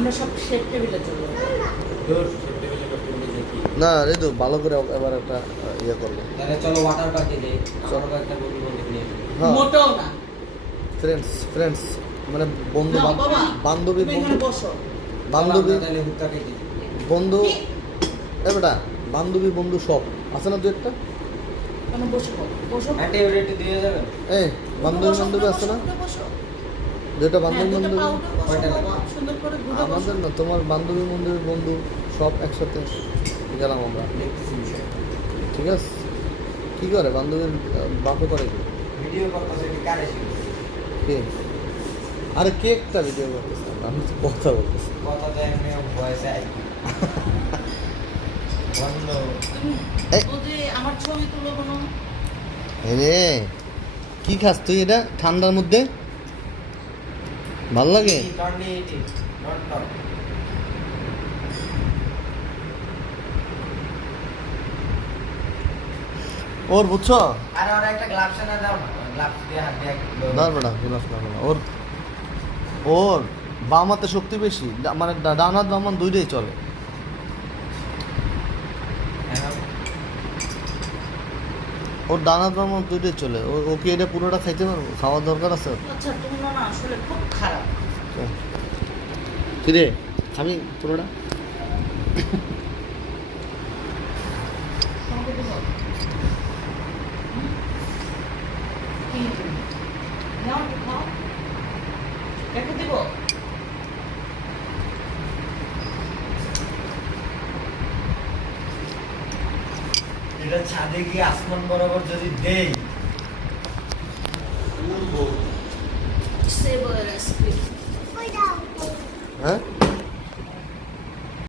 আমরা সব শেপ টেবিলে চলে যাবো। না রে তো ভালো করে এবার একটা ইয়ে করবো। তাহলে চলো ওয়াটার পার্কে যাই। আমরা একটা বন্ধু বান্ধব নিয়ে হ্যাঁ মোটেও না। ফ্রেন্ডস মানে বন্ধু না, বাবা, বান্ধবী তুমি এখানে বসো। বান্ধবী তাহলে হুক্কা খেতে বন্ধু এ বেটা বান্ধবী বন্ধু সব আছে না দু একটা কেন বসো বসো। আন্টি ওটা একটু দিয়ে যাবেন। এই বান্ধবী বান্ধবী আছে না বসো। দুটা হ্যাঁ, বান্ধবী দুটো বান্ধবী পাউডার বসো কয়টা বাবা, সুন্দর করে ঘুরে বসো। আমাদের না তোমার বান্ধবী বান্ধবী বন্ধু সব একসাথে গেলাম আমরা দেখতেছি বিষয়। ঠিক আছে কি করে বান্ধবীর বাপে করে কি ভিডিও করতেছে কি কারে শিখবে? কে আরে কে একটা ভিডিও করতেছে আমি তো কথা বলতেছি কথা তো এমনি ভয়েসে আই বন্ধ তুমি এই। ও যে আমার ছবি তুলো কোনো রে কি খাস তুই এটা ঠান্ডার মধ্যে ভাল লাগে টর্নি এটি নট টপ ওর বুঝছো আরে ওরা একটা গ্লাভস এনে দাও না গ্লাভস দিয়ে হাত দিয়ে দাঁড় বেটা বিলাস না বেটা। ওর বাম হাতে শক্তি বেশি মানে ডান হাত বাম হাত দুইটাই চলে ওর ডান হাত বাম হাত দুইটাই চলে ওকে এটা পুরোটা খাইতে পারবো খাওয়ার দরকার আছে ওর? আচ্ছা তুমি না আসলে খুব খারাপ। কি রে খাবি পুরোটা তোমাকে দেবো? কি তুমি? নাও একটু খাও। রেখে দিব? এটা ছাদে গিয়ে আসমান বরাবর যদি দেই উড়বো সেভ আইসক্রিম। হ্যাঁ